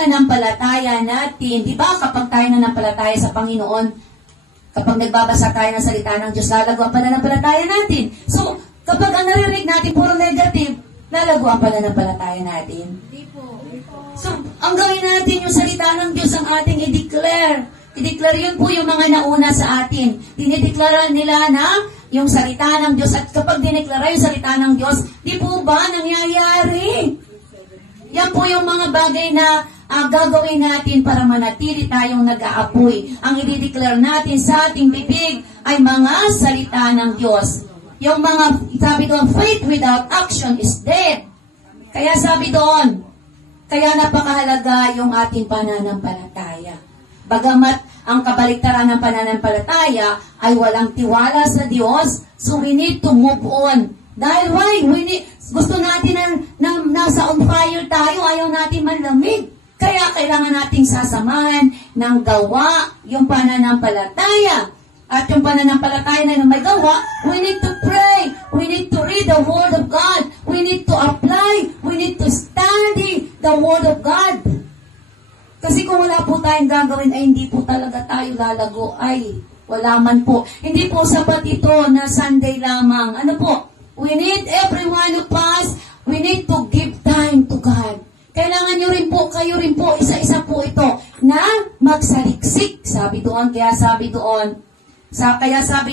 Nananampalataya natin, di ba kapag tayo nananampalataya sa Panginoon, kapag nagbabasa tayo ng salita ng Diyos, lalago ang pananampalataya natin. So, kapag ang naririnig natin puro negative, lalago ang pananampalataya natin. So, ang gawin natin yung salita ng Diyos ang ating i-declare. I-declare yun po yung mga nauna sa atin. Dinideklara nila na yung salita ng Diyos. At kapag dineklara yung salita ng Diyos, di po ba nangyayari? Yan po yung mga bagay na gagawin natin para manatili tayong nag-aapoy. Ang i-declare natin sa ating bibig ay mga salita ng Diyos. Yung mga, sabi doon, faith without action is dead. Kaya sabi doon, kaya napakahalaga yung ating pananampalataya. Bagamat ang kabaliktaran ng pananampalataya ay walang tiwala sa Diyos, so we need to move on. Dahil why? Gusto natin na nasa on fire tayo, ayaw natin manlamig. Kaya kailangan nating sasamahan ng gawa yung pananampalataya. At yung pananampalataya na may gawa, we need to pray. We need to read the Word of God. We need to apply. We need to study the Word of God. Kasi kung wala po tayong gagawin, ay hindi po talaga tayo lalago. Ay, wala man po. Hindi po sapat ito na Sunday lamang. Ano po? We need every one of us, we need to give time to God. Kailangan nyo rin po, kayo rin po, isa-isa po ito, na magsaliksik. Sabi doon, kaya sabi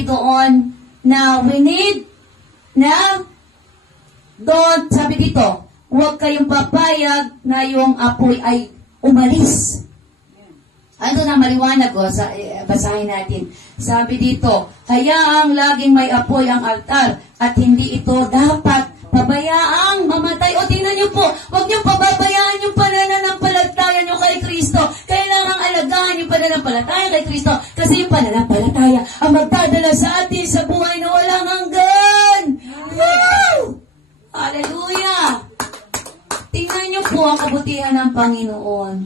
doon, na we need, na, don't, sabi dito, huwag kayong papayag na yung apoy ay umalis. Ano na maliwanag ko, basahin natin. Sabi dito, hayaang laging may apoy ang altar at hindi ito dapat pabayaang mamatay. O tingnan niyo po, huwag niyo pababayaan yung pananampalataya niyo kay Kristo. Kailangang alagaan yung pananampalataya kay Kristo kasi yung pananampalataya ang magdadala sa atin sa buhay na walang hanggan. Woo! Hallelujah! Tingnan niyo po ang kabutihan ng Panginoon.